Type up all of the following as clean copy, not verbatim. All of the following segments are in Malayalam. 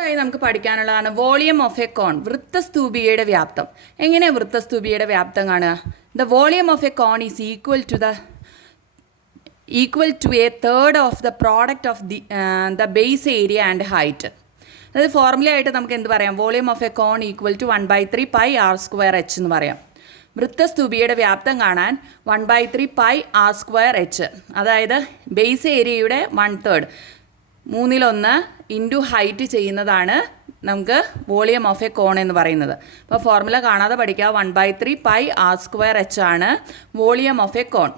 അതായത് നമുക്ക് പഠിക്കാനുള്ളതാണ് വോളിയം ഓഫ് എ കോൺ, വൃത്തസ്തൂപികയുടെ വ്യാപ്തം. എങ്ങനെ വൃത്തസ്തൂപികയുടെ വ്യാപ്തം കാണുക? The volume of a cone is equal to a third of the product of the base area and height. അതായത് ഫോർമുലയായിട്ട് നമുക്ക് എന്ത് പറയാം? Volume of a cone equal to 1/3 pi R square h എന്ന് പറയാം. വൃത്തസ്തൂപികയുടെ വ്യാപ്തം കാണാൻ 1/3 പൈ ആർ സ്ക്വയർ എച്ച്, അതായത് ബേസ് ഏരിയയുടെ 1/3 1/3 ഇൻറ്റു ഹൈറ്റ് ചെയ്യുന്നതാണ് നമുക്ക് വോളിയം ഓഫ് എ കോൺ എന്ന് പറയുന്നത്. അപ്പോൾ ഫോർമുല കാണാതെ പഠിക്കുക. 1/3 പൈ ആർ സ്ക്വയർ എച്ച് ആണ് വോളിയം ഓഫ് എ കോൺ.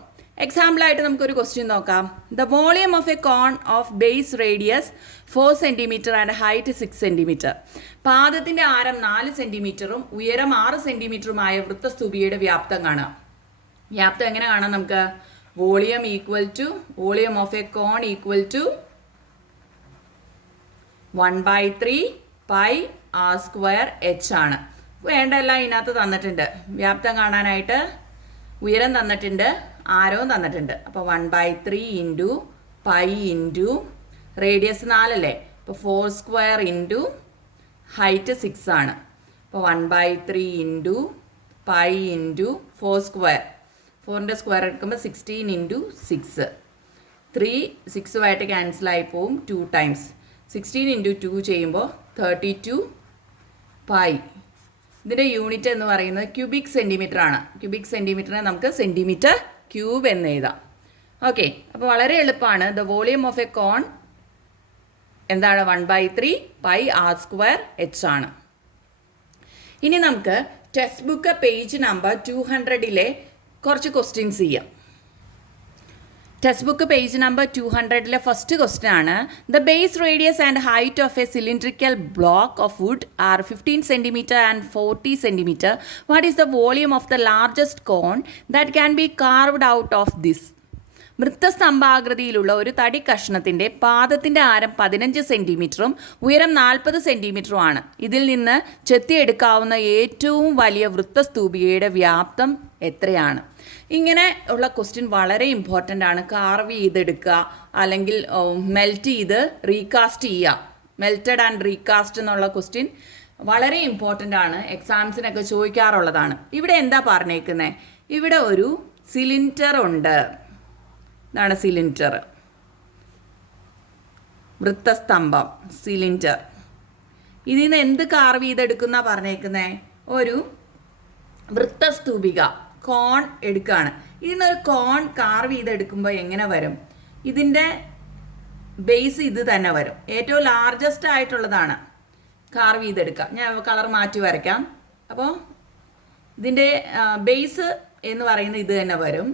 എക്സാമ്പിളായിട്ട് നമുക്കൊരു ക്വസ്റ്റ്യൻ നോക്കാം. The volume of a cone of base radius 4 centimetre and height 6 centimetre. പാദത്തിൻ്റെ ആരം 4 സെൻറ്റിമീറ്ററും ഉയരം 6 സെൻറ്റിമീറ്ററുമായ വൃത്തസ്തൂപികയുടെ വ്യാപ്തം കാണാം. വ്യാപ്തം എങ്ങനെ കാണാം നമുക്ക്? Volume of a cone equal to 1/3 pi R square H ആണ്. വേണ്ടതെല്ലാം ഇതിനകത്ത് തന്നിട്ടുണ്ട്. വ്യാപ്തം കാണാനായിട്ട് ഉയരം തന്നിട്ടുണ്ട്, ആരവും തന്നിട്ടുണ്ട്. അപ്പോൾ 1/3 ഇൻറ്റു പൈ ഇൻറ്റു റേഡിയസ് 4 അല്ലേ, അപ്പോൾ 4 സ്ക്വയർ ഇൻറ്റു ഹൈറ്റ് 6 ആണ്. അപ്പോൾ 1/3 ഇൻറ്റു പൈ ഇൻറ്റു 4 സ്ക്വയർ, 4ൻ്റെ സ്ക്വയർ എടുക്കുമ്പോൾ 16 ഇൻറ്റു 6, 3 6ഉമായിട്ട് ക്യാൻസലായി പോവും. 2 ടൈംസ് 16 ഇൻറ്റു 2 ചെയ്യുമ്പോൾ 32 പൈ. ഇതിൻ്റെ യൂണിറ്റ് എന്ന് പറയുന്നത് ക്യൂബിക് സെൻറ്റിമീറ്റർ ആണ്. ക്യൂബിക് സെൻറ്റിമീറ്ററിനെ നമുക്ക് സെൻറ്റിമീറ്റർ ക്യൂബ് എന്ന് എഴുതാം. ഓക്കെ, അപ്പോൾ വളരെ എളുപ്പമാണ്. ദ വോളിയം ഓഫ് എ കോൺ എന്താണ്? 1/3 പൈ ആർ സ്ക്വയർ എച്ച് ആണ്. ഇനി നമുക്ക് ടെക്സ്റ്റ് ബുക്ക് പേജ് നമ്പർ 200 കുറച്ച് ക്വസ്റ്റ്യൻസ് ചെയ്യാം. Textbook page number 200 first question ആണ്. The base radius and height of a cylindrical block of wood are 15 centimetre and 40 centimetre. What is the volume of the largest cone that can be carved out of this? വൃത്തസ്തംഭാകൃതിയിലുള്ള ഒരു തടി കഷ്ണത്തിൻ്റെ പാദത്തിൻ്റെ ആരം 15 സെൻറ്റിമീറ്ററും ഉയരം 40 സെൻറ്റിമീറ്ററുമാണ്. ഇതിൽ നിന്ന് ചെത്തിയെടുക്കാവുന്ന ഏറ്റവും വലിയ വൃത്തസ്തൂപികയുടെ വ്യാപ്തം എത്രയാണ്? ഇങ്ങനെ ഉള്ള ക്വസ്റ്റ്യൻ വളരെ ഇമ്പോർട്ടൻ്റ് ആണ്. കാർവ് ചെയ്തെടുക്കുക അല്ലെങ്കിൽ മെൽറ്റ് ചെയ്ത് റീകാസ്റ്റ് ചെയ്യുക. മെൽറ്റഡ് ആൻഡ് റീകാസ്റ്റ് എന്നുള്ള ക്വസ്റ്റ്യൻ വളരെ ഇമ്പോർട്ടൻ്റ് ആണ്, എക്സാംസിനൊക്കെ ചോദിക്കാറുള്ളതാണ്. ഇവിടെ എന്താ പറഞ്ഞേക്കുന്നത്? ഇവിടെ ഒരു സിലിണ്ടർ ഉണ്ട്. ഇതാണ് സിലിണ്ടർ, വൃത്തസ്തംഭം സിലിണ്ടർ. ഇതിൽ നിന്ന് എന്ത് കാർവ് ചെയ്തെടുക്കുന്ന പറഞ്ഞേക്കുന്നത്? ഒരു വൃത്തസ്തൂപിക കോൺ എടുക്കുകയാണ്. ഇതിൽ നിന്നൊരു കോൺ കാർവ് ചെയ്തെടുക്കുമ്പോൾ എങ്ങനെ വരും? ഇതിൻ്റെ ബേസ് ഇത് തന്നെ വരും. ഏറ്റവും ലാർജസ്റ്റ് ആയിട്ടുള്ളതാണ് കാർവ് ചെയ്തെടുക്കുക. ഞാൻ കളർ മാറ്റി വരയ്ക്കാം. അപ്പോൾ ഇതിൻ്റെ ബേസ് എന്ന് പറയുന്നത് ഇത് തന്നെ വരും.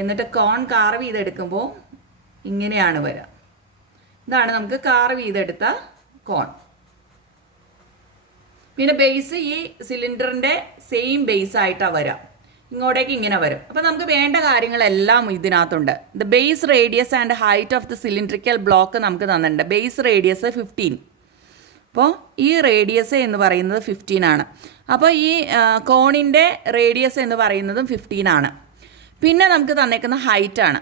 എന്നിട്ട് കോൺ കാർവ് ചെയ്തെടുക്കുമ്പോൾ ഇങ്ങനെയാണ് വരിക. ഇതാണ് നമുക്ക് കാർവ് ചെയ്തെടുത്ത കോൺ. പിന്നെ ബേസ് ഈ സിലിണ്ടറിൻ്റെ സെയിം ബേസ് ആയിട്ടാണ് വരിക. ഇങ്ങോട്ടേക്ക് ഇങ്ങനെ വരും. അപ്പോൾ നമുക്ക് വേണ്ട കാര്യങ്ങളെല്ലാം ഇതിനകത്തുണ്ട്. The base radius and height of the cylindrical block നമുക്ക് തന്നിട്ടുണ്ട്. Base radius 15. അപ്പോൾ ഈ റേഡിയസ് എന്ന് പറയുന്നത് 15 ആണ്. അപ്പോൾ ഈ കോണിൻ്റെ റേഡിയസ് എന്ന് പറയുന്നതും 15 ആണ്. പിന്നെ നമുക്ക് തന്നേക്കുന്ന ഹൈറ്റാണ്.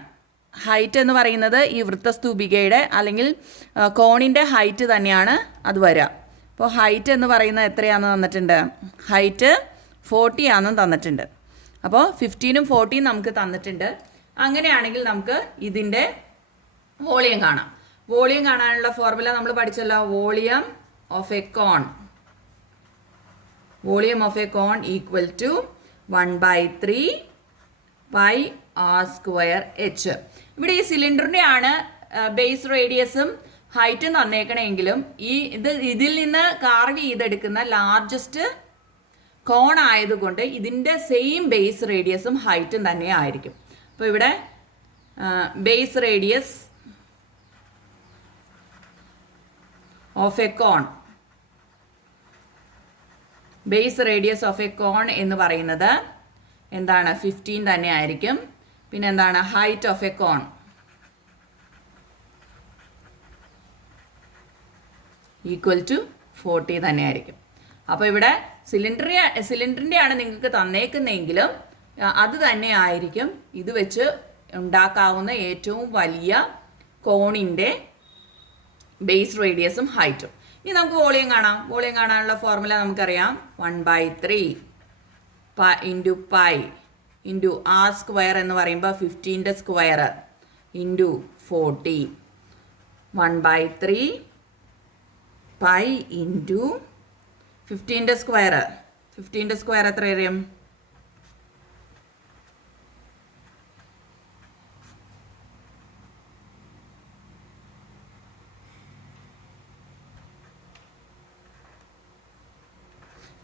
ഹൈറ്റ് എന്ന് പറയുന്നത് ഈ വൃത്തസ്തൂപികയുടെ അല്ലെങ്കിൽ കോണിൻ്റെ ഹൈറ്റ് തന്നെയാണ് അത് വരിക. അപ്പോൾ ഹൈറ്റ് എന്ന് പറയുന്നത് എത്രയാണെന്ന് തന്നിട്ടുണ്ട്? ഹൈറ്റ് 40 ആണെന്ന് തന്നിട്ടുണ്ട്. അപ്പോൾ 15ഉം 40ഉം നമുക്ക് തന്നിട്ടുണ്ട്. അങ്ങനെയാണെങ്കിൽ നമുക്ക് ഇതിൻ്റെ വോളിയം കാണാം. വോളിയം കാണാനുള്ള ഫോർമുല നമ്മൾ പഠിച്ചല്ലോ. Volume of a cone equal to 1/3 pi R square H. ഇവിടെ ഈ സിലിണ്ടറിൻ്റെ ആണ് ബേസ് റേഡിയസും ഹൈറ്റും തന്നേക്കണമെങ്കിലും ഇതിൽ നിന്ന് കാർവ് ചെയ്തെടുക്കുന്ന ലാർജസ്റ്റ് കോൺ ആയതുകൊണ്ട് ഇതിൻ്റെ സെയിം ബേസ് റേഡിയസും ഹൈറ്റും തന്നെ ആയിരിക്കും. അപ്പോൾ ഇവിടെ base radius of a cone, base radius of a cone എന്ന് പറയുന്നത് എന്താണ്? 15 തന്നെ ആയിരിക്കും. പിന്നെ എന്താണ്? Height of a cone equal to 40 തന്നെ ആയിരിക്കും. അപ്പോൾ ഇവിടെ സിലിണ്ടറിൻ്റെ ആണ് നിങ്ങൾക്ക് തന്നേക്കുന്നതെങ്കിലും അത് തന്നെ ആയിരിക്കും ഇത് വെച്ച് ഉണ്ടാക്കാവുന്ന ഏറ്റവും വലിയ കോണിൻ്റെ ബേസ് റേഡിയസും ഹൈറ്റും. ഇനി നമുക്ക് വോളിയം കാണാം. വോളിയം കാണാനുള്ള ഫോർമുല നമുക്കറിയാം. 1/3 into pi into R square എന്ന് പറയുമ്പോൾ 15ൻ്റെ സ്ക്വയർ ഇൻറ്റു 40. 1/3 പൈ ഇൻറ്റു 15ൻ്റെ സ്ക്വയർ. 15ൻ്റെ സ്ക്വയർ എത്ര വരും?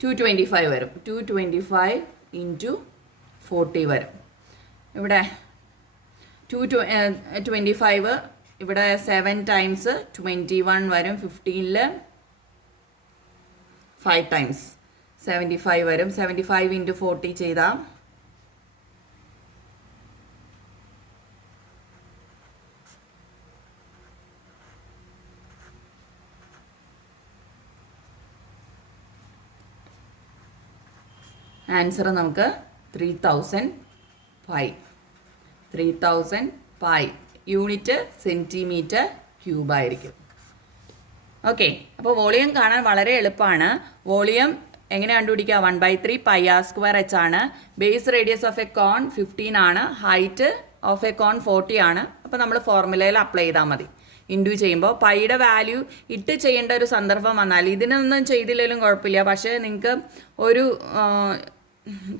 225 വരും. 225 ഇൻറ്റു 40 വരും. ഇവിടെ 225 ഇവിടെ 7 ടൈംസ് 21 വരും. 15ൽ 5 ടൈംസ് 75 വരും. 75 ഇൻറ്റു 40 ചെയ്താൽ ആൻസർ നമുക്ക് 3000 പൈ. 3000 പൈ യൂണിറ്റ് സെൻറ്റിമീറ്റർ ക്യൂബായിരിക്കും. ഓക്കെ, അപ്പോൾ വോളിയം കാണാൻ വളരെ എളുപ്പമാണ്. വോളിയം എങ്ങനെ കണ്ടുപിടിക്കുക? 1/3 പൈ ആർ സ്ക്വയർ എച്ച് ആണ്. Base radius of a cone 15 ആണ്. ഹൈറ്റ് ഓഫ് എ കോൺ 40 ആണ്. അപ്പോൾ നമ്മൾ ഫോർമുലയിൽ അപ്ലൈ ചെയ്താൽ മതി. ഇൻഡു ചെയ്യുമ്പോൾ പൈയുടെ വാല്യൂ ഇട്ട് ചെയ്യേണ്ട ഒരു സന്ദർഭം വന്നാൽ ഇതിനൊന്നും ചെയ്തില്ലെങ്കിലും കുഴപ്പമില്ല. പക്ഷേ നിങ്ങൾക്ക് ഒരു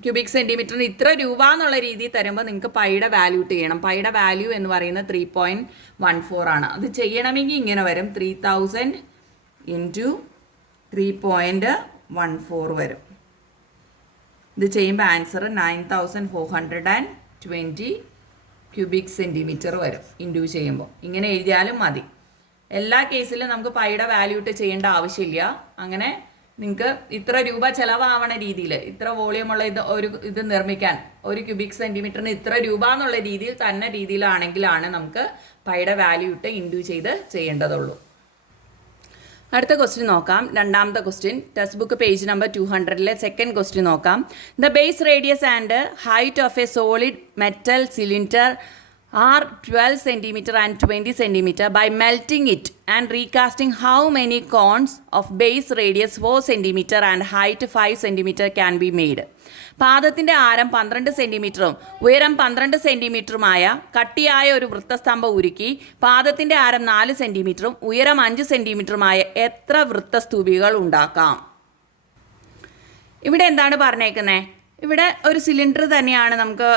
ക്യൂബിക് സെൻറ്റിമീറ്ററിന് ഇത്ര രൂപ എന്നുള്ള രീതിയിൽ തരുമ്പോൾ നിങ്ങൾക്ക് പൈയുടെ വാല്യൂ ഇട്ട് ചെയ്യണം. പൈയുടെ വാല്യൂ എന്ന് പറയുന്നത് 3.14 ആണ്. അത് ചെയ്യണമെങ്കിൽ ഇങ്ങനെ വരും. 3000 ഇൻറ്റു 3.14 വരും. ഇത് ചെയ്യുമ്പോൾ ആൻസർ 9420 ക്യൂബിക് സെൻറ്റിമീറ്റർ വരും. ഇൻഡു ചെയ്യുമ്പോൾ ഇങ്ങനെ എഴുതിയാലും മതി. എല്ലാ കേസിലും നമുക്ക് പൈയുടെ വാല്യൂ ഇട്ട് ചെയ്യേണ്ട ആവശ്യമില്ല. അങ്ങനെ നിങ്ങൾക്ക് ഇത്ര രൂപ ചിലവാവണ രീതിയിൽ, ഇത്ര വോളിയമുള്ള ഇത് നിർമ്മിക്കാൻ ഒരു ക്യൂബിക് സെൻറ്റിമീറ്ററിന് ഇത്ര രൂപ എന്നുള്ള രീതിയിൽ തന്നെ രീതിയിലാണെങ്കിലാണ് നമുക്ക് പൈയുടെ വാല്യൂ ഇട്ട് ഇൻഡു ചെയ്യേണ്ടതുള്ളൂ. അടുത്ത ക്വസ്റ്റ്യൻ നോക്കാം. രണ്ടാമത്തെ question textbook page number 200 second question നോക്കാം. The base radius and height of a solid metal cylinder are 12 cm and 20 cm. By melting it and recasting, how many cones of base radius 4 cm and height 5 cm can be made? പാദത്തിൻ്റെ ആരം 12 സെൻറ്റിമീറ്ററും ഉയരം 12 സെൻറ്റിമീറ്ററുമായ കട്ടിയായ ഒരു വൃത്തസ്തംഭം ഉരുക്കി പാദത്തിൻ്റെ ആരം 4 സെൻറ്റിമീറ്ററും ഉയരം 5 സെൻറ്റിമീറ്ററുമായ എത്ര വൃത്തസ്തൂപികൾ ഉണ്ടാക്കാം? ഇവിടെ എന്താണ് പറഞ്ഞേക്കുന്നത്? ഇവിടെ ഒരു സിലിണ്ടർ തന്നെയാണ് നമുക്ക്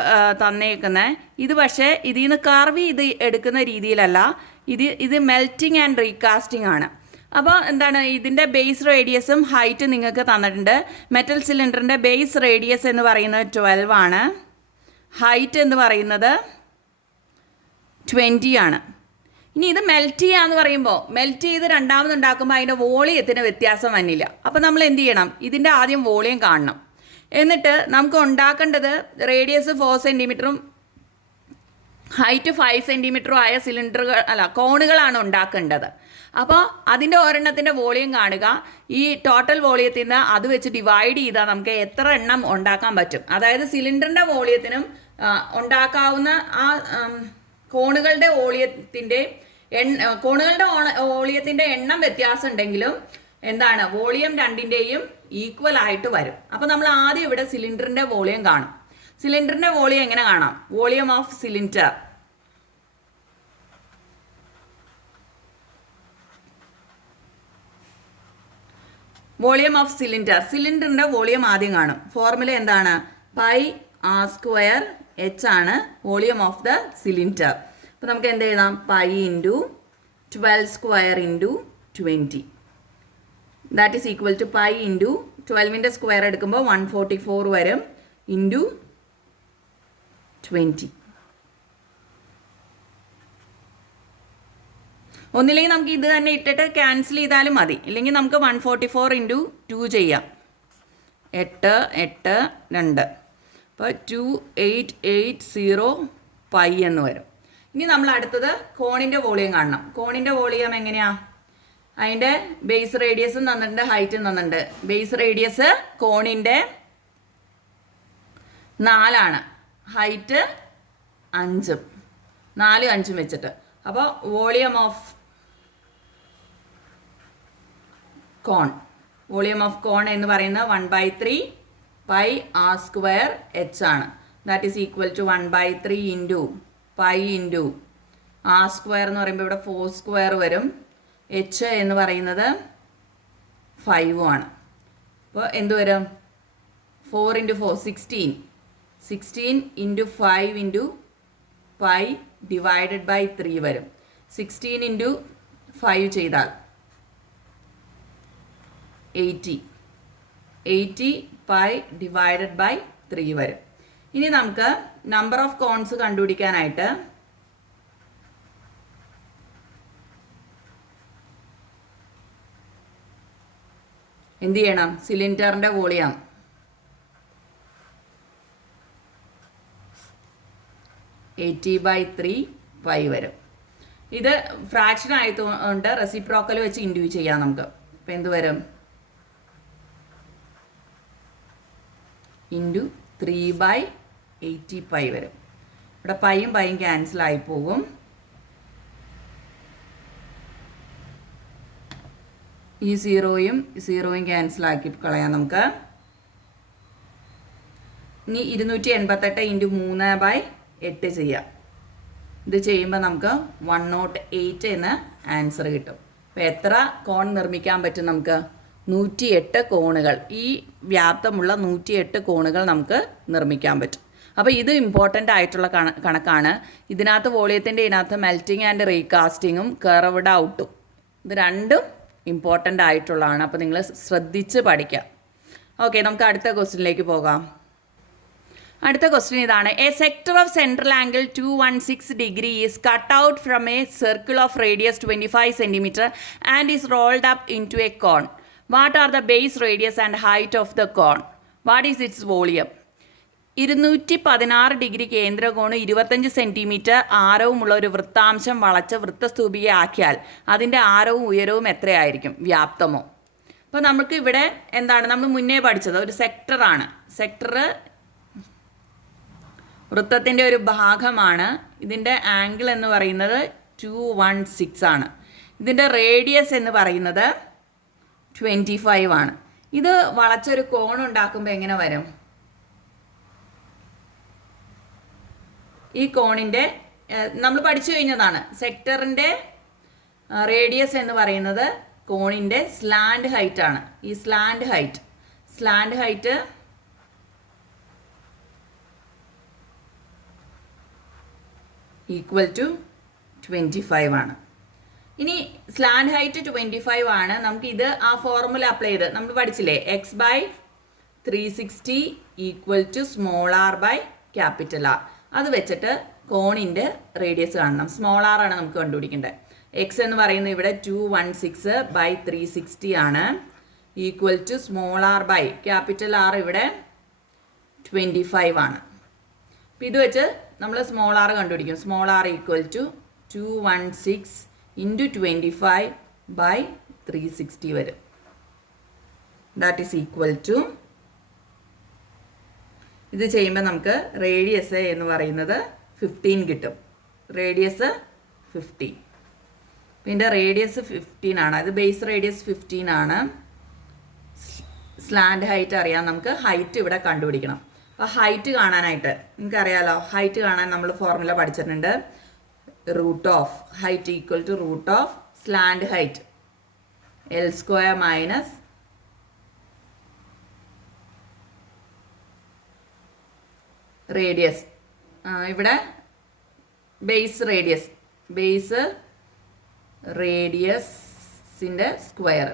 തന്നേക്കുന്നത്. ഇത് പക്ഷേ ഇതിൽ നിന്ന് കർവ് ചെയ്ത് എടുക്കുന്ന രീതിയിലല്ല, ഇത് മെൽറ്റിംഗ് ആൻഡ് റീകാസ്റ്റിംഗ് ആണ്. അപ്പോൾ എന്താണ് ഇതിൻ്റെ ബേസ് റേഡിയസും ഹൈറ്റ് നിങ്ങൾക്ക് തന്നിട്ടുണ്ട്. മെറ്റൽ സിലിണ്ടറിൻ്റെ ബേസ് റേഡിയസ് എന്ന് പറയുന്നത് 12 ആണ്. ഹൈറ്റ് എന്ന് പറയുന്നത് 20 ആണ്. ഇനി ഇത് മെൽറ്റ് ചെയ്യാന്ന് പറയുമ്പോൾ മെൽറ്റ് ചെയ്ത് രണ്ടാമത് ഉണ്ടാക്കുമ്പോൾ അതിൻ്റെ വോളിയത്തിന് വ്യത്യാസം വന്നില്ല. അപ്പോൾ നമ്മൾ എന്ത് ചെയ്യണം? ഇതിൻ്റെ ആദ്യം വോളിയം കാണണം. എന്നിട്ട് നമുക്ക് ഉണ്ടാക്കേണ്ടത് റേഡിയസ് 4 സെൻറ്റിമീറ്ററും ഹൈറ്റ് 5 സെൻറ്റിമീറ്ററും ആയ കോണുകളാണ് ഉണ്ടാക്കേണ്ടത്. അപ്പോൾ അതിൻ്റെ ഒരെണ്ണത്തിൻ്റെ വോളിയം കാണുക. ഈ ടോട്ടൽ വോളിയത്തിൽ നിന്ന് അത് വെച്ച് ഡിവൈഡ് ചെയ്താൽ നമുക്ക് എത്ര എണ്ണം ഉണ്ടാക്കാൻ പറ്റും. അതായത് സിലിണ്ടറിൻ്റെ വോളിയത്തിനും ഉണ്ടാക്കാവുന്ന ആ കോണുകളുടെ വോളിയത്തിൻ്റെ എണ്ണം വ്യത്യാസം ഉണ്ടെങ്കിലും എന്താണ് വോളിയം രണ്ടിൻ്റെയും ഈക്വൽ ആയിട്ട് വരും. അപ്പോൾ നമ്മൾ ആദ്യം ഇവിടെ സിലിണ്ടറിൻ്റെ വോളിയം കാണും. സിലിണ്ടറിൻ്റെ വോളിയം എങ്ങനെ കാണാം? വോളിയം ഓഫ് സിലിണ്ടർ സിലിണ്ടറിൻ്റെ വോളിയം ആദ്യം കാണും. ഫോർമുല എന്താണ്? പൈ ആർ സ്ക്വയർ എച്ച് ആണ് വോളിയം ഓഫ് ദ സിലിണ്ടർ. അപ്പോൾ നമുക്ക് എന്ത് എഴുതാം? Pi into 12 square into 20. That is equal to pi into 12ൻ്റെ സ്ക്വയർ എടുക്കുമ്പോൾ 144 വരും ഇൻറ്റു 20. ഒന്നില്ലെങ്കിൽ നമുക്ക് ഇത് തന്നെ ഇട്ടിട്ട് ക്യാൻസൽ ചെയ്താലും മതി. ഇല്ലെങ്കിൽ നമുക്ക് 144 ഇൻറ്റു 2 ചെയ്യാം. 8 8 2. അപ്പോൾ 2880 പൈ എന്ന് വരും. ഇനി നമ്മൾ അടുത്തത് കോണിൻ്റെ വോളിയം കാണണം. കോണിൻ്റെ വോളിയം എങ്ങനെയാണ്? അതിൻ്റെ ബേസ് റേഡിയസും തന്നിട്ടുണ്ട്, ഹൈറ്റും തന്നിട്ടുണ്ട്. ബേസ് റേഡിയസ് കോണിൻ്റെ 4 ഹൈറ്റ് 5 4 5 വെച്ചിട്ട്. അപ്പോൾ volume of cone. Volume of cone എന്ന് പറയുന്നത് 1/3 പൈ ആർ സ്ക്വയർ എച്ച് ആണ്. That is equal to 1/3 into pi into R square എന്ന് പറയുമ്പോൾ ഇവിടെ 4 സ്ക്വയർ വരും. എച്ച് എന്ന് പറയുന്നത് 5 ആണ്. അപ്പോൾ എന്ത് വരും? 4 into 4 16. 16 into 5 into pi divided by 3 വരും. 16 ഇൻറ്റു 5 ചെയ്താൽ 80 പൈ ഡിവൈഡഡ് ബൈ 3 വരും. ഇനി നമുക്ക് നമ്പർ ഓഫ് കോൺസ് കണ്ടുപിടിക്കാനായിട്ട് എന്ത് ചെയ്യണം? സിലിണ്ടറിൻ്റെ വോളിയം (80/3 പൈ വരും. ഇത് ഫ്രാക്ഷൻ ആയതുകൊണ്ട് റെസിപ്രോക്കൽ വെച്ച് ഇൻഡ്യൂ ചെയ്യാം നമുക്ക്. അപ്പം എന്ത് വരും? ഇൻറ്റു 3/80 പൈ വരും. ഇവിടെ പൈയും പൈയും ക്യാൻസൽ ആയി പോകും. ഈ സീറോയും ക്യാൻസൽ ആക്കി കളയാം നമുക്ക്. ഇനി 288 ഇൻറ്റു 3/8 ചെയ്യാം. ഇത് ചെയ്യുമ്പോൾ നമുക്ക് 108 എന്ന ആൻസർ കിട്ടും. അപ്പോൾ എത്ര കോൺ നിർമ്മിക്കാൻ പറ്റും നമുക്ക്? 108 കോണുകൾ. ഈ വ്യാപ്തമുള്ള 108 കോണുകൾ നമുക്ക് നിർമ്മിക്കാൻ പറ്റും. അപ്പോൾ ഇത് ഇമ്പോർട്ടൻ്റ് ആയിട്ടുള്ള കണക്കാണ്. ഇതിനകത്ത് വോളിയത്തിൻ്റെ ഇതിനകത്ത് മെൽറ്റിംഗ് ആൻഡ് റീകാസ്റ്റിങ്ങും കർവ്ഡ് ഔട്ടും ഇത് രണ്ടും ഇമ്പോർട്ടൻ്റ് ആയിട്ടുള്ളതാണ്. അപ്പോൾ നിങ്ങൾ ശ്രദ്ധിച്ച് പഠിക്കാം. ഓക്കെ, നമുക്ക് അടുത്ത ക്വസ്റ്റ്യനിലേക്ക് പോകാം. അടുത്ത ക്വസ്റ്റ്യൻ ഇതാണ്. A sector of central angle 216 degree is cut out from a circle of radius 25 centimetre and is rolled up into a cone. What are the base radius and height of the cone? What is its volume? 216 degree കേന്ദ്രകോണ് 25 സെൻറ്റിമീറ്റർ ആരവുമുള്ള ഒരു വൃത്താംശം വളച്ച വൃത്തസ്തൂപികയാക്കിയാൽ അതിൻ്റെ ആരവും ഉയരവും എത്രയായിരിക്കും? വ്യാപ്തമോ? അപ്പോൾ നമുക്ക് ഇവിടെ എന്താണ് നമ്മൾ മുന്നേ പഠിച്ചത്? ഒരു സെക്ടറാണ്. സെക്ടർ വൃത്തത്തിൻ്റെ ഒരു ഭാഗമാണ്. ഇതിൻ്റെ ആംഗിൾ എന്ന് പറയുന്നത് 216 ആണ്. ഇതിൻ്റെ റേഡിയസ് എന്ന് പറയുന്നത് 25 ആണ്. ഇത് വളച്ചൊരു കോൺ ഉണ്ടാക്കുമ്പോൾ എങ്ങനെ വരും? ഈ കോണിൻ്റെ നമ്മൾ പഠിച്ചു കഴിഞ്ഞതാണ്. സെക്ടറിൻ്റെ റേഡിയസ് എന്ന് പറയുന്നത് കോണിൻ്റെ സ്ലാൻഡ് ഹൈറ്റ് ആണ്. ഈ സ്ലാൻഡ് ഹൈറ്റ് ഈക്വൽ ടു 25 ആണ്. ഇനി സ്ലാൻഡ് ഹൈറ്റ് 25 ആണ്. നമുക്ക് ഇത് ആ ഫോർമുല അപ്ലൈ ചെയ്ത് നമ്മൾ പഠിച്ചില്ലേ, x/360 equal to small r by capital R. അത് വെച്ചിട്ട് കോണിൻ്റെ റേഡിയസ് കാണണം. സ്മോൾ r ആണ് നമുക്ക് കണ്ടുപിടിക്കേണ്ടത്. എക്സ് എന്ന് പറയുന്നത് ഇവിടെ 216/360 ആണ്. Equal to small r by capital R ഇവിടെ 25 ആണ്. അപ്പം ഇത് വെച്ച് നമ്മൾ സ്മോൾ r കണ്ടുപിടിക്കും. Small r equal to 216 into 25/360 വരും. ദാറ്റ് ഈസ് ഈക്വൽ ടു, ഇത് ചെയ്യുമ്പോൾ നമുക്ക് റേഡിയസ് എന്ന് പറയുന്നത് 15 കിട്ടും. റേഡിയസ് 15. ഇതിൻ്റെ റേഡിയസ് 15 ആണ്. അത് ബേസ് റേഡിയസ് 15 ആണ്. സ്ലാൻഡ് ഹൈറ്റ് അറിയാം നമുക്ക്. ഹൈറ്റ് ഇവിടെ കണ്ടുപിടിക്കണം. അപ്പോൾ ഹൈറ്റ് കാണാനായിട്ട് നിങ്ങൾക്കറിയാലോ, ഹൈറ്റ് കാണാൻ നമ്മൾ ഫോർമുല പഠിച്ചിട്ടുണ്ട്. Root of height equal to root of slant height L² minus radius. ഇവിടെ ബേസ് റേഡിയസിൻ്റെ square.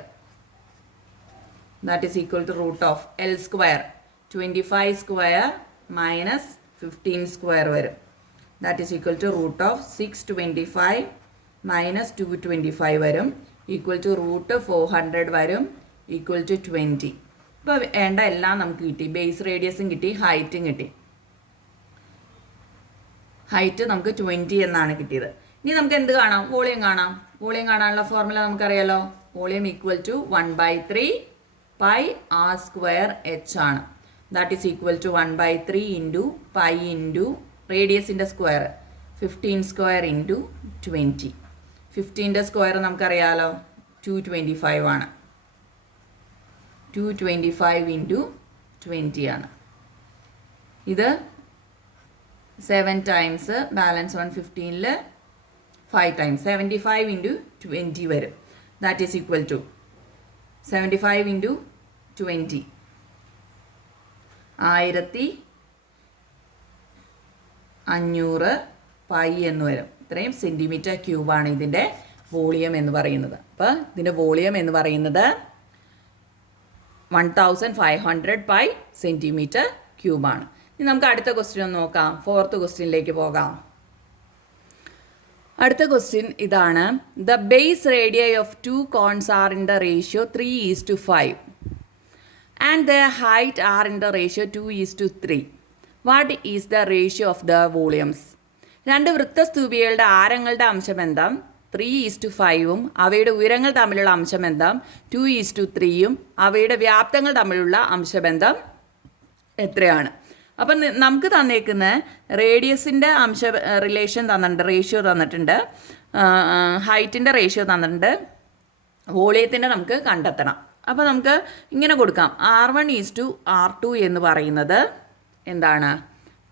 That is equal to root of L². 25² minus 15² വരും. That is equal to root of 625 minus 225 വരും. ഈക്വൽ ടു റൂട്ട് 400 വരും. Equal to 20. ഇപ്പോൾ വേണ്ട എല്ലാം നമുക്ക് കിട്ടി. ബേസ് റേഡിയസും കിട്ടി, ഹൈറ്റും കിട്ടി. ഹൈറ്റ് നമുക്ക് 20 എന്നാണ് കിട്ടിയത്. ഇനി നമുക്ക് എന്ത് കാണാം? വോളിയം കാണാം. വോളിയം കാണാനുള്ള ഫോർമുല നമുക്കറിയാലോ. Volume equal to 1/3 pi r² h ആണ്. That is equal to 1/3 into pi into റേഡിയസിൻ്റെ സ്ക്വയർ 15² ഇൻറ്റു 20. 15ൻ്റെ സ്ക്വയർ നമുക്കറിയാലോ 225 ആണ്. 225 ഇൻറ്റു 20 ആണ്. ഇത് 7 ടൈംസ് ബാലൻസ് 115 5 ടൈംസ് 75 ഇൻറ്റു 20 വരും. That is equal to 75 into 20 1500 pi എന്ന് വരും. ഇത്രയും സെൻറ്റിമീറ്റർ ക്യൂബാണ് ഇതിൻ്റെ വോളിയം എന്ന് പറയുന്നത്. അപ്പോൾ ഇതിൻ്റെ വോളിയം എന്ന് പറയുന്നത് 1500 പൈ സെൻറ്റിമീറ്റർ ക്യൂബാണ്. ഇനി നമുക്ക് അടുത്ത ക്വസ്റ്റ്യൻ ഒന്ന് നോക്കാം. 4th ക്വസ്റ്റ്യനിലേക്ക് പോകാം. അടുത്ത ക്വസ്റ്റ്യൻ ഇതാണ്. The base radii of 2 cones are in the ratio 3:5 and the height are in the ratio 2:3. What is the ratio of the volumes? രണ്ട് വൃത്തസ്തൂപികളുടെ ആരങ്ങളുടെ അംശബന്ധം 3:5ഉം അവയുടെ ഉയരങ്ങൾ തമ്മിലുള്ള അംശബന്ധം 2:3ഉം അവയുടെ വ്യാപ്തങ്ങൾ തമ്മിലുള്ള അംശബന്ധം എത്രയാണ്? അപ്പം നമുക്ക് തന്നേക്കുന്ന റേഡിയസിൻ്റെ റിലേഷൻ തന്നിട്ടുണ്ട്, റേഷ്യോ തന്നിട്ടുണ്ട്, ഹൈറ്റിൻ്റെ റേഷ്യോ തന്നിട്ടുണ്ട്, വോളിയത്തിൻ്റെ നമുക്ക് കണ്ടെത്തണം. അപ്പോൾ നമുക്ക് ഇങ്ങനെ കൊടുക്കാം. R1:R2 എന്ന് പറയുന്നത് എന്താണ്?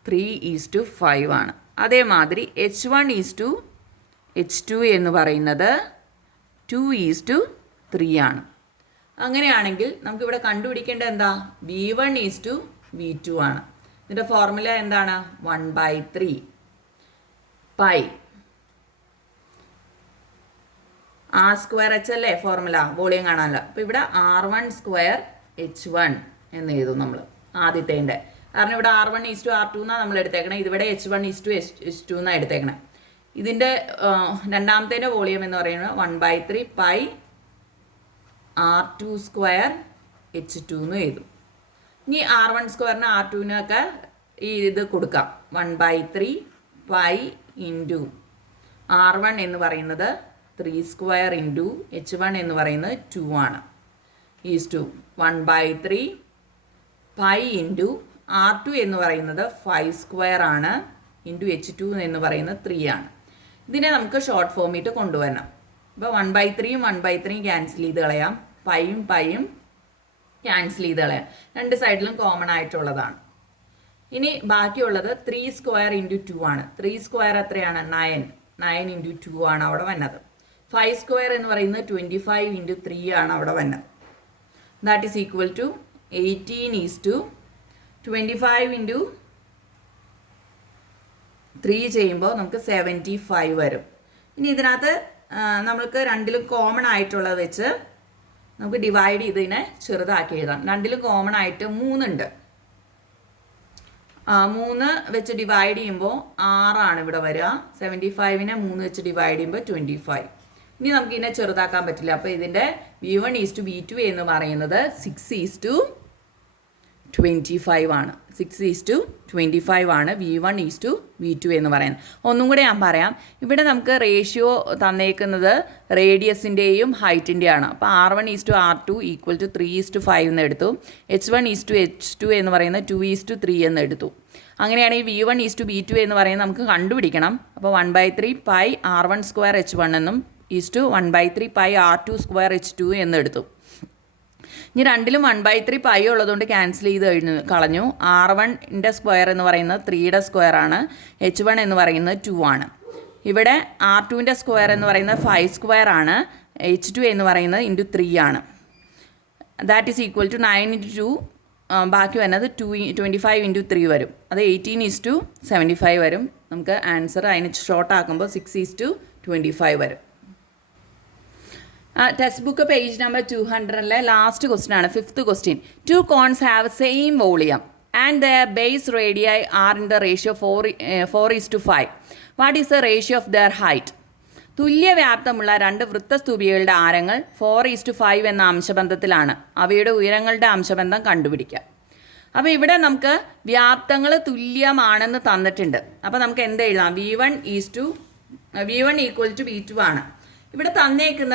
3:5 ആണ്. അതേമാതിരി H1:H2 എന്ന് പറയുന്നത് 2:3 ആണ്. അങ്ങനെയാണെങ്കിൽ നമുക്കിവിടെ കണ്ടുപിടിക്കേണ്ടത് എന്താ? V1:V2 ആണ്. ഇതിൻ്റെ ഫോർമുല എന്താണ്? 1/3 പൈ R²H അല്ലേ ഫോർമുല, വോളിയം കാണാനല്ലോ. അപ്പോൾ ഇവിടെ R1²H1 എന്ന് എഴുതും നമ്മൾ ആദ്യത്തേൻ്റെ. കാരണം ഇവിടെ R1:R2 എന്നാണ് നമ്മൾ എടുത്തേക്കണേ, ഇതിവിടെ H1:H2 എന്നാണ് എടുത്തേക്കണേ. ഇതിൻ്റെ രണ്ടാമത്തേൻ്റെ വോളിയം എന്ന് പറയുന്നത് 1/3 പൈ R2²H2 എന്ന് എഴുതും. ഇനി R1²ന് R2വിനൊക്കെ ഈ ഇത് കൊടുക്കാം. 1/3 പൈ ഇൻറ്റു R1 എന്ന് പറയുന്നത് 3² ഇൻറ്റു H1 എന്ന് പറയുന്നത് 2 ആണ്. Is to 1/3 pi into R2 എന്ന് പറയുന്നത് 5² ആണ്, ഇൻറ്റു H2 എന്ന് പറയുന്നത് 3 ആണ്. ഇതിനെ നമുക്ക് ഷോർട്ട് ഫോമിട്ട് കൊണ്ടുവരണം. അപ്പോൾ 1/3യും 1/3യും ക്യാൻസൽ ചെയ്ത് കളയാം, പൈയും പൈയും ക്യാൻസൽ ചെയ്ത് കളയാം. രണ്ട് സൈഡിലും കോമൺ ആയിട്ടുള്ളതാണ്. ഇനി ബാക്കിയുള്ളത് 3² ഇൻറ്റു 2 ആണ്. 3² എത്രയാണ്? 9 ഇൻറ്റു 2 ആണ് അവിടെ വന്നത്. 5² എന്ന് പറയുന്നത് 25 ഇൻറ്റു 3 ആണ് അവിടെ വന്നത്. That is equal to 18:25 into 3 ചെയ്യുമ്പോൾ നമുക്ക് 75 വരും. ഇനി ഇതിനകത്ത് നമ്മൾക്ക് രണ്ടിലും കോമൺ ആയിട്ടുള്ളത് വെച്ച് നമുക്ക് ഡിവൈഡ് ചെയ്ത് ഇതിനെ ചെറുതാക്കി എഴുതാം. രണ്ടിലും കോമൺ ആയിട്ട് 3 ഉണ്ട്. 3 വെച്ച് ഡിവൈഡ് ചെയ്യുമ്പോൾ 6 ആണ് ഇവിടെ വരിക. 75നെ 3 വെച്ച് ഡിവൈഡ് ചെയ്യുമ്പോൾ 25. ഇനി നമുക്ക് ഇതിനെ ചെറുതാക്കാൻ പറ്റില്ല. അപ്പോൾ ഇതിൻ്റെ V1:V2 എന്ന് പറയുന്നത് 6:25 ആണ്. 6:25 ആണ് V1:V2 എന്ന് പറയുന്നത്. ഒന്നും കൂടെ ഞാൻ പറയാം. ഇവിടെ നമുക്ക് റേഷ്യോ തന്നേക്കുന്നത് റേഡിയസിൻ്റെയും ഹൈറ്റിൻ്റെയാണ്. അപ്പോൾ R1:R2 ഈക്വൽ ടു 3:5 എന്ന് എടുത്തു. H1:H2 എന്ന് പറയുന്നത് 2:3 എന്ന് എടുത്തു. അങ്ങനെയാണെങ്കിൽ V1:V2 എന്ന് പറയുന്നത് നമുക്ക് കണ്ടുപിടിക്കണം. അപ്പോൾ 1/3 പൈ R1²H1 എന്നും 1/3 പൈ R2²H2 എന്നെടുത്തു. ഇനി രണ്ടിലും 1/3 പൈ ഉള്ളതുകൊണ്ട് ക്യാൻസൽ ചെയ്ത് കളഞ്ഞു. R1ൻ്റെ സ്ക്വയർ എന്ന് പറയുന്നത് 3യുടെ സ്ക്വയർ ആണ്. H1 എന്ന് പറയുന്നത് 2 ആണ്. ഇവിടെ R2ൻ്റെ സ്ക്വയർ എന്ന് പറയുന്നത് 5² ആണ്. H2 എന്ന് പറയുന്നത് ഇൻറ്റു 3 ആണ്. That is equal to 9 into 2, ബാക്കി വരുന്നത് 25 ഇൻറ്റു 3 വരും. അത് 18:75 വരും. നമുക്ക് ആൻസർ അതിന് ഷോർട്ട് ആക്കുമ്പോൾ 6:25 വരും. Textbook page number 200 last question ആണ്. 5th question. 2 cones have same volume and their base radii are in the ratio 4:5. What is the ratio of their height? തുല്യ വ്യാപ്തമുള്ള രണ്ട് വൃത്തസ്തൂപികളുടെ ആരങ്ങൾ 4:5 എന്ന അംശബന്ധത്തിലാണ്. അവയുടെ ഉയരങ്ങളുടെ അംശബന്ധം കണ്ടുപിടിക്കാം. അപ്പോൾ ഇവിടെ നമുക്ക് വ്യാപ്തങ്ങൾ തുല്യമാണെന്ന് തന്നിട്ടുണ്ട്. അപ്പോൾ നമുക്ക് എന്ത് എഴുതാം? V1 ഈക്വൽ ടു V2 ആണ്. ഇവിടെ തന്നേക്കുന്ന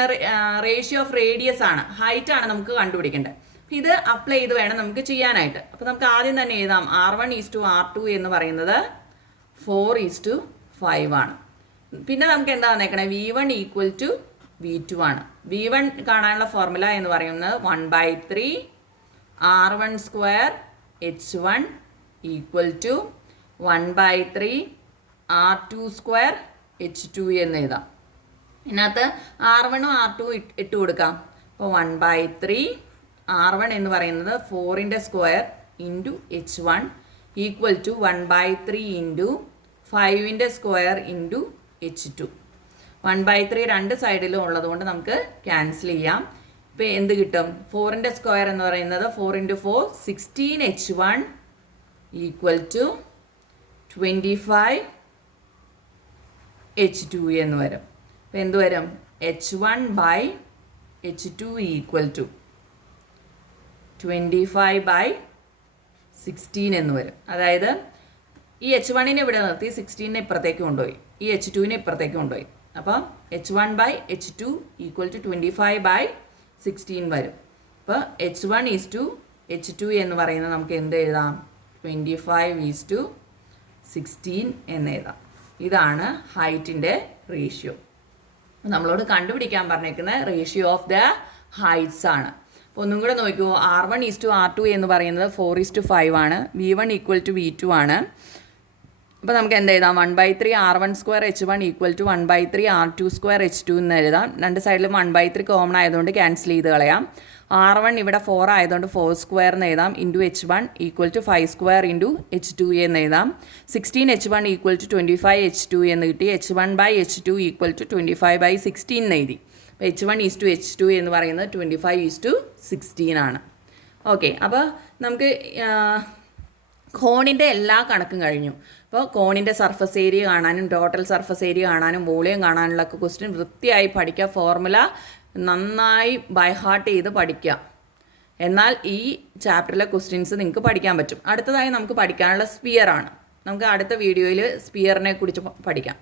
റേഷ്യോ ഓഫ് റേഡിയസ് ആണ്, ഹൈറ്റ് ആണ് നമുക്ക് കണ്ടുപിടിക്കേണ്ടത്. ഇത് അപ്ലൈ ചെയ്ത് വേണം നമുക്ക് ചെയ്യാനായിട്ട്. അപ്പോൾ നമുക്ക് ആദ്യം തന്നെ എഴുതാം. R1:R2 എന്ന് പറയുന്നത് 4:5 ആണ്. പിന്നെ നമുക്ക് എന്താ തന്നേക്കണേ? V1 ഈക്വൽ ടു V2 ആണ്. V1 കാണാനുള്ള ഫോർമുല എന്ന് പറയുന്നത് 1/3 R1 square H1 equal to 1/3 R2 square H2 എന്ന് എഴുതാം. ഇതിനകത്ത് R1ഉം R2 ഇട്ട് കൊടുക്കാം. അപ്പോൾ 1/3 R1 എന്ന് പറയുന്നത് 4ൻ്റെ square into H1 equal to 1/3 into 5ൻ്റെ സ്ക്വയർ ഇൻറ്റു H2. 1/3 രണ്ട് സൈഡിലും ഉള്ളതുകൊണ്ട് നമുക്ക് ക്യാൻസൽ ചെയ്യാം. ഇപ്പോൾ എന്ത് കിട്ടും? 4ൻ്റെ സ്ക്വയർ എന്ന് പറയുന്നത് 4 × 4 16 H1 ഈക്വൽ ടു 25 H2 എന്ന് വരും. അപ്പോൾ എന്ത് വരും? H1/H2 ഈക്വൽ ടു 25/16 എന്ന് വരും. അതായത് ഈ H1നെ ഇവിടെ നിർത്തി 16നെ ഇപ്പുറത്തേക്ക് കൊണ്ടുപോയി, ഈ H2നെ ഇപ്പുറത്തേക്ക് കൊണ്ടുപോയി. അപ്പം H1/H2 ഈക്വൽ ടു 25/16 വരും. അപ്പോൾ H1:H2 എന്ന് പറയുന്നത് നമുക്ക് എന്ത് എഴുതാം? 25:16 എന്ന് എഴുതാം. ഇതാണ് ഹൈറ്റിൻ്റെ റേഷ്യോ. നമ്മളോട് കണ്ടുപിടിക്കാൻ പറഞ്ഞിരിക്കുന്ന റേഷ്യോ ഓഫ് ദ ഹൈറ്റ്സ് ആണ്. അപ്പോൾ ഒന്നും കൂടെ നോക്കൂ. R1:R2 എന്ന് പറയുന്നത് 4:5 ആണ്. V1 ഈക്വൽ ടു V2 ആണ്. അപ്പോൾ നമുക്ക് എന്ത് എഴുതാം? 1/3 R1 square H1 equal to 1/3 R2 square H2 എന്ന് എഴുതാം. രണ്ട് സൈഡിലും 1/3 കോമൺ ആയതുകൊണ്ട് ക്യാൻസൽ ചെയ്ത് കളയാം. R1 ഇവിടെ 4 ആയതുകൊണ്ട് 4 സ്ക്വയർ എന്ന് എഴുതാം. Into H1 equal to 5 square into H2 എന്ന് എഴുതാം. 16 H1 ഈക്വൽ ടു 25 H2 എന്ന് കിട്ടി. H1/H2 ഈക്വൽ ടു 25/16 എന്ന് എഴുതി. അപ്പോൾ H1:H2 എന്ന് പറയുന്നത് 25:16 ആണ്. ഓക്കെ, അപ്പോൾ നമുക്ക് കോണിൻ്റെ എല്ലാ കണക്കും കഴിഞ്ഞു. അപ്പോൾ കോണിൻ്റെ സർഫസ് ഏരിയ കാണാനും ടോട്ടൽ സർഫസ് ഏരിയ കാണാനും വോളിയം കാണാനുള്ള ക്വസ്റ്റ്യൻ വൃത്തിയായി പഠിക്കുക. ഫോർമുല നന്നായി ബൈ ഹാർട്ട് ചെയ്ത് പഠിക്കുക. എന്നാൽ ഈ ചാപ്റ്ററിലെ ക്വസ്റ്റ്യൻസ് നിങ്ങൾക്ക് പഠിക്കാൻ പറ്റും. അടുത്തതായി നമുക്ക് പഠിക്കാനുള്ള സ്പിയർ ആണ്. നമുക്ക് അടുത്ത വീഡിയോയിൽ സ്പിയറിനെ കുറിച്ച് പഠിക്കാം.